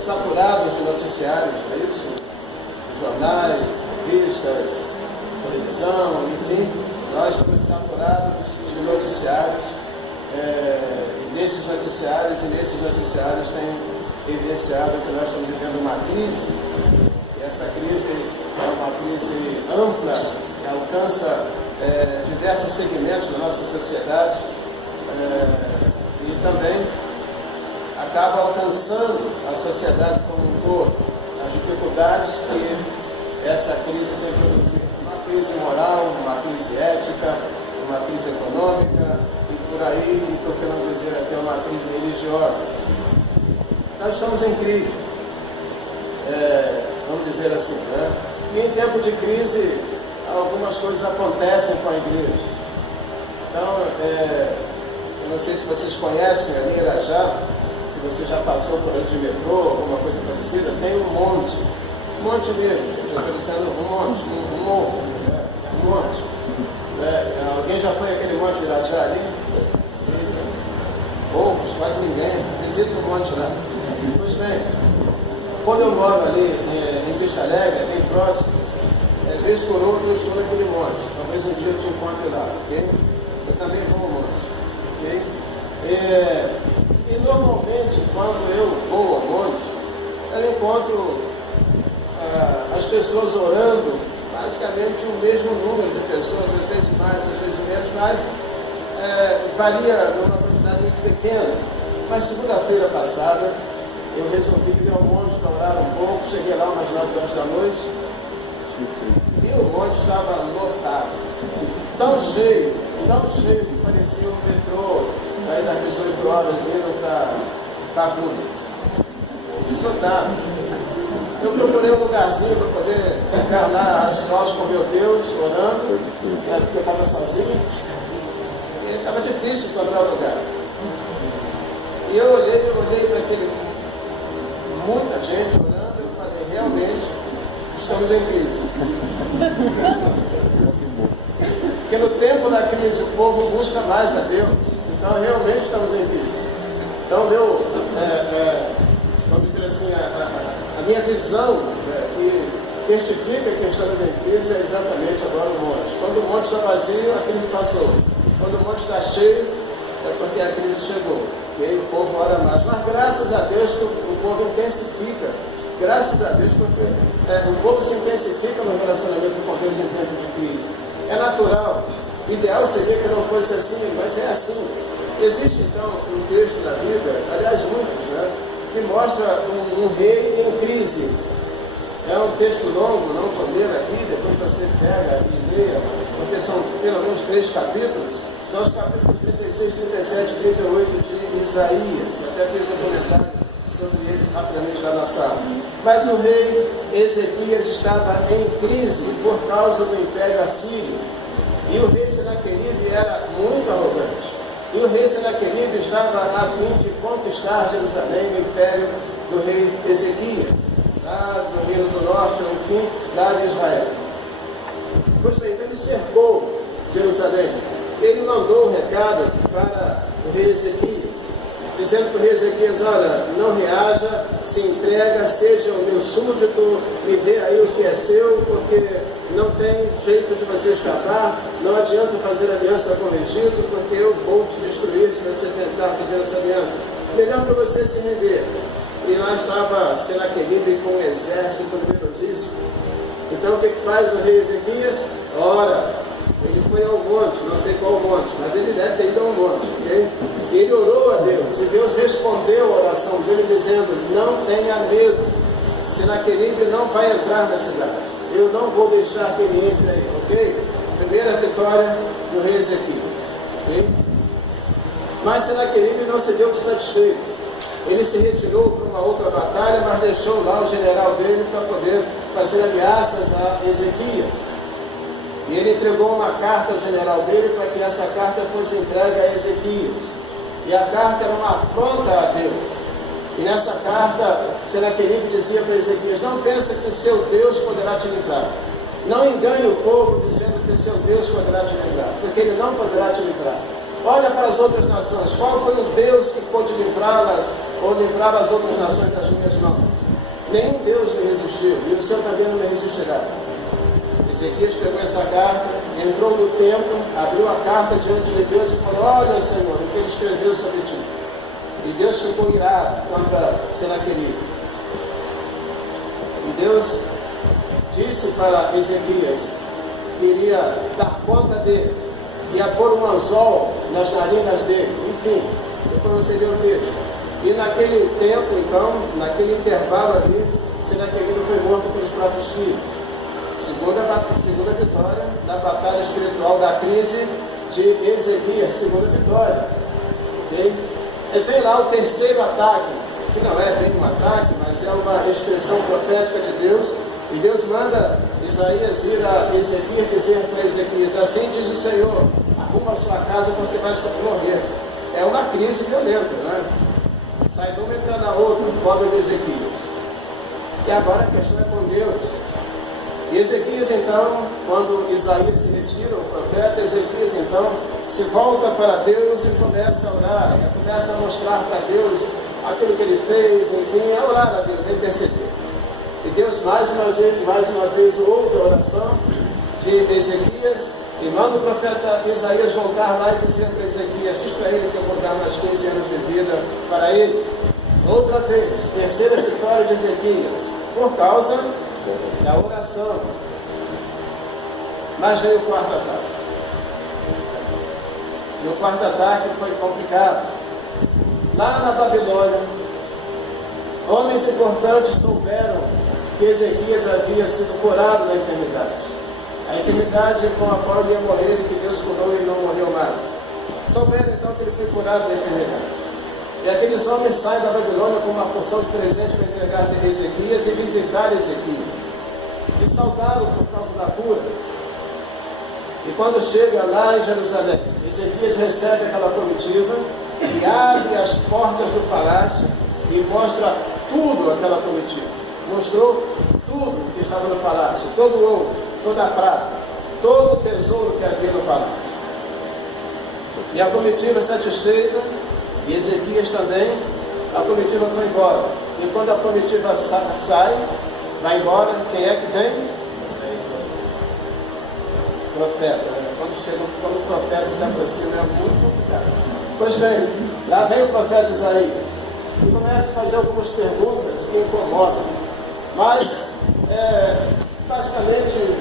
saturados de noticiários, não é isso? Jornais, revistas, televisão, enfim, nós estamos saturados de noticiários, e nesses noticiários tem evidenciado que nós estamos vivendo uma crise, e essa crise é uma crise ampla, que alcança diversos segmentos da nossa sociedade, e também acaba alcançando a sociedade como um todo, as dificuldades que essa crise tem produzido. Uma crise moral, uma crise ética, uma crise econômica, e por aí, e por que não dizer até uma crise religiosa. Nós estamos em crise, vamos dizer assim, né? E em tempo de crise, algumas coisas acontecem com a igreja. Então, eu não sei se vocês conhecem ali em Irajá, se você já passou por ali de metrô, alguma coisa parecida, tem um monte mesmo, eu estou dizendo um monte, um morro, um monte. Alguém já foi aquele monte de Irajá ali? Poucos, quase ninguém, visita um monte lá. Pois bem, quando eu moro ali em Vista Alegre, bem próximo, vez por outra eu estou naquele monte. Talvez um dia eu te encontre lá, ok? Eu também vou ao monte, ok? E normalmente, quando eu vou ao monte, eu encontro as pessoas orando, basicamente o mesmo número de pessoas, às vezes mais, às vezes menos, mas varia numa quantidade muito pequena. Mas segunda-feira passada, eu resolvi ir ao monte para orar um pouco, cheguei lá umas 9 horas da noite, e o monte estava lotado, tão cheio, que parecia um metrô, aí das 18 horas indo para Tafuna. Lotado. Eu procurei um lugarzinho para poder ficar lá às sós com meu Deus, orando, porque eu estava sozinho, e estava difícil encontrar o lugar. E eu olhei para muita gente orando, eu falei, realmente, estamos em crise. Porque no tempo da crise o povo busca mais a Deus. Então realmente estamos em crise. Então vamos dizer assim, a minha visão que testifica que estamos em crise é exatamente agora o monte. Quando o monte está vazio, a crise passou. Quando o monte está cheio, é porque a crise chegou. E aí o povo ora mais. Mas graças a Deus que o povo intensifica. Graças a Deus, porque o povo se intensifica no relacionamento com Deus em tempo de crise. É natural. O ideal seria que não fosse assim, mas é assim. Existe, então, um texto da Bíblia, aliás, muitos, né, que mostra um rei em crise. É um texto longo, não vou ler aqui, depois você pega e leia, porque são pelo menos 3 capítulos. São os capítulos 36, 37 e 38 de Isaías. Eu até fiz um comentário sobre eles rapidamente lá na sala. Mas o rei Ezequias estava em crise por causa do império assírio. E o rei Senaqueribe era muito arrogante. E o rei Senaqueribe estava a fim de conquistar Jerusalém, o império do rei Ezequias, lá do Reino do Norte, enfim, lá de Israel. Pois bem, ele cercou Jerusalém. Ele mandou um recado para o rei Ezequias, dizendo para o rei Ezequias, olha, não reaja, se entrega, seja o meu súdito, me dê aí o que é seu, porque não tem jeito de você escapar, não adianta fazer aliança com o Egito, porque eu vou te destruir se você tentar fazer essa aliança. Melhor para você se render. E lá estava Senaqueribe com um exército numerosíssimo. Então o que faz o rei Ezequias? Ora, ele foi ao monte, não sei qual monte, mas ele deve ter ido ao monte, ok? E ele orou a Deus, e Deus respondeu a oração dele dizendo, não tenha medo, Senaqueribe não vai entrar na cidade. Eu não vou deixar que ele entre aí, ok? Primeira vitória do rei Ezequias, ok? Mas Senaqueribe não se deu por satisfeito. Ele se retirou para uma outra batalha, mas deixou lá o general dele para poder fazer ameaças a Ezequias. E ele entregou uma carta ao general dele para que essa carta fosse entregue a Ezequias. E a carta era uma afronta a Deus. E nessa carta, Senaqueribe dizia para Ezequias, não pensa que o seu Deus poderá te livrar. Não engane o povo dizendo que o seu Deus poderá te livrar, porque ele não poderá te livrar. Olha para as outras nações, qual foi o Deus que pôde livrá-las ou livrar as outras nações das minhas mãos. Nenhum Deus me resistiu, e o Senhor também não me resistirá. Ezequias pegou essa carta, entrou no templo, abriu a carta diante de Deus e falou: olha, Senhor, o que ele escreveu sobre ti. E Deus ficou irado contra Senaqueribe. E Deus disse para Ezequias que iria dar conta dele, ia pôr um anzol nas narinas dele, enfim, depois você lê o texto. E naquele tempo, então, naquele intervalo ali, Senaqueribe foi morto pelos próprios filhos. Segunda vitória da batalha espiritual da crise de Ezequias, segunda vitória. Okay? E vem lá o terceiro ataque, que não é bem um ataque, mas é uma expressão profética de Deus. E Deus manda Isaías ir a Ezequias dizer para Ezequias: assim diz o Senhor, arruma a sua casa porque vai morrer. É uma crise violenta, né? Sai de uma entra na outra, pobre de Ezequias. E agora a questão é com Deus. E Ezequias então, quando Isaías se retira, o profeta Ezequias então se volta para Deus e começa a orar, começa a mostrar para Deus aquilo que ele fez, enfim, a orar a Deus, a interceder. E Deus mais uma vez ouve a oração de Ezequias e manda o profeta Isaías voltar lá e dizer para Ezequias: diz para ele que eu vou dar mais 15 anos de vida para ele. Outra vez, terceira vitória de Ezequias, por causa da oração. Mas veio o quarto ataque. E o quarto ataque foi complicado. Lá na Babilônia, homens importantes souberam que Ezequias havia sido curado da enfermidade. A enfermidade com a qual ele ia morrer e que Deus curou e não morreu mais. Souberam então que ele foi curado da enfermidade. E aqueles homens saem da Babilônia com uma porção de presente para entregar a Ezequias e visitar Ezequias. E saudá-lo por causa da cura. E quando chega lá em Jerusalém, Ezequias recebe aquela comitiva e abre as portas do palácio e mostra tudo aquela comitiva. Mostrou tudo que estava no palácio, todo o ouro, toda a prata, todo o tesouro que havia no palácio. E a comitiva satisfeita, e Ezequias também, a comitiva foi embora. E quando a comitiva sai, vai embora, quem é que vem? Profeta. Quando o profeta se aproxima é muito complicado. Pois bem, lá vem o profeta Isaías e começa a fazer algumas perguntas que incomodam. Mas, basicamente,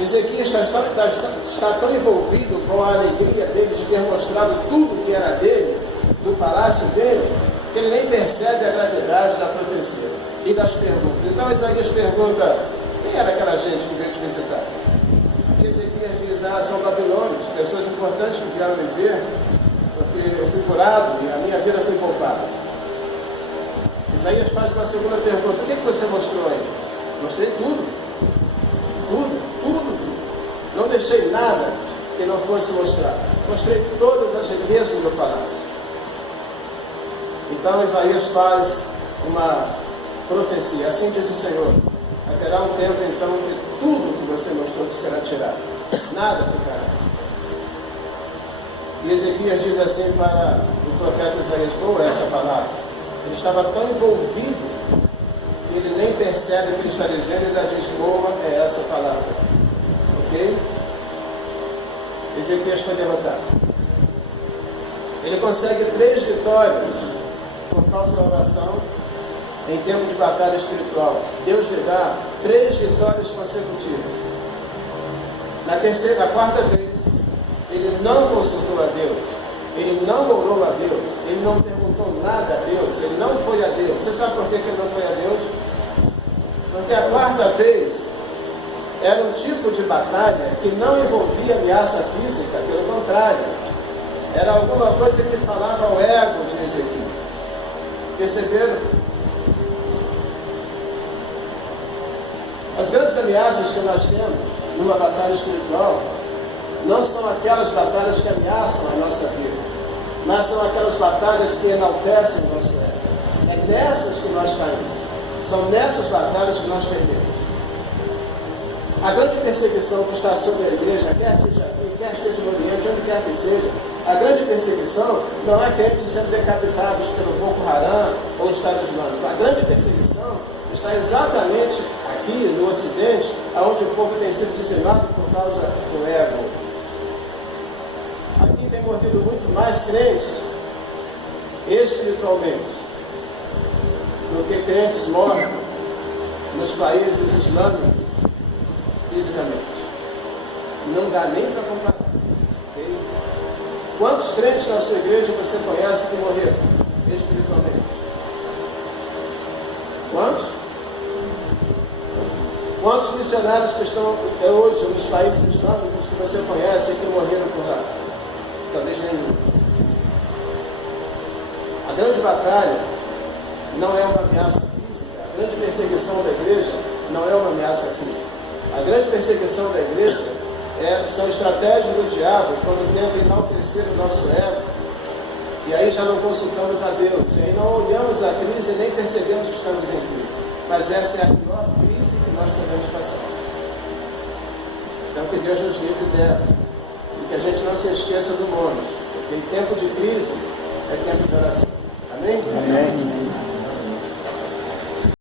Ezequias está tão envolvido com a alegria dele de ter mostrado tudo que era dele, do palácio dele, que ele nem percebe a gravidade da profecia e das perguntas. Então Isaías pergunta: quem era aquela gente que veio te visitar? E Ezequias diz: são babilônios, pessoas importantes que vieram me ver, porque eu fui curado e a minha vida foi poupada. Isaías faz uma segunda pergunta: o que você mostrou a eles? Mostrei tudo. Tudo. Não deixei nada que não fosse mostrado. Mostrei todas as riquezas do meu palácio. Então Isaías faz uma profecia: assim diz o Senhor, haverá um tempo então que tudo que você mostrou te será tirado, nada ficará. E Ezequias diz assim para o profeta Isaías: boa essa palavra. Ele estava tão envolvido que ele nem percebe o que ele está dizendo e ainda diz: boa é essa palavra. Ok? Ezequias foi derrotado. Ele consegue 3 vitórias por causa da oração em tempo de batalha espiritual. Deus lhe dá 3 vitórias consecutivas. Na quarta vez, ele não consultou a Deus, ele não orou a Deus, ele não perguntou nada a Deus, ele não foi a Deus. Você sabe por que ele não foi a Deus? Porque a quarta vez era um tipo de batalha que não envolvia ameaça física, pelo contrário, era alguma coisa que falava ao ego de Ezequias. Perceberam? As grandes ameaças que nós temos numa batalha espiritual não são aquelas batalhas que ameaçam a nossa vida, mas são aquelas batalhas que enaltecem o nosso ego. É nessas que nós caímos. São nessas batalhas que nós perdemos. A grande perseguição que está sobre a igreja, quer seja aqui, quer seja no Oriente, onde quer que seja, A grande perseguição não é crentes sendo decapitados pelo Boko Haram ou Estado Islâmico. A grande perseguição está exatamente aqui no Ocidente, onde o povo tem sido dizimado por causa do ego. Aqui tem morrido muito mais crentes espiritualmente do que crentes mortos nos países islâmicos fisicamente. Não dá nem para comparar. Okay? Quantos crentes na sua igreja você conhece que morreram espiritualmente? Quantos? Quantos missionários que estão hoje nos países islâmicos que você conhece que morreram por lá? Talvez nenhum. A grande batalha não é uma ameaça física. A grande perseguição da igreja não é uma ameaça física. A grande perseguição da igreja são estratégias do diabo quando tenta enaltecer o nosso ego. E aí já não consultamos a Deus. E aí não olhamos a crise e nem percebemos que estamos em crise. Mas essa é a pior crise que nós podemos passar. Então que Deus nos livre dela. E que a gente não se esqueça do monte. Porque em tempo de crise é tempo de oração. Amém? Amém.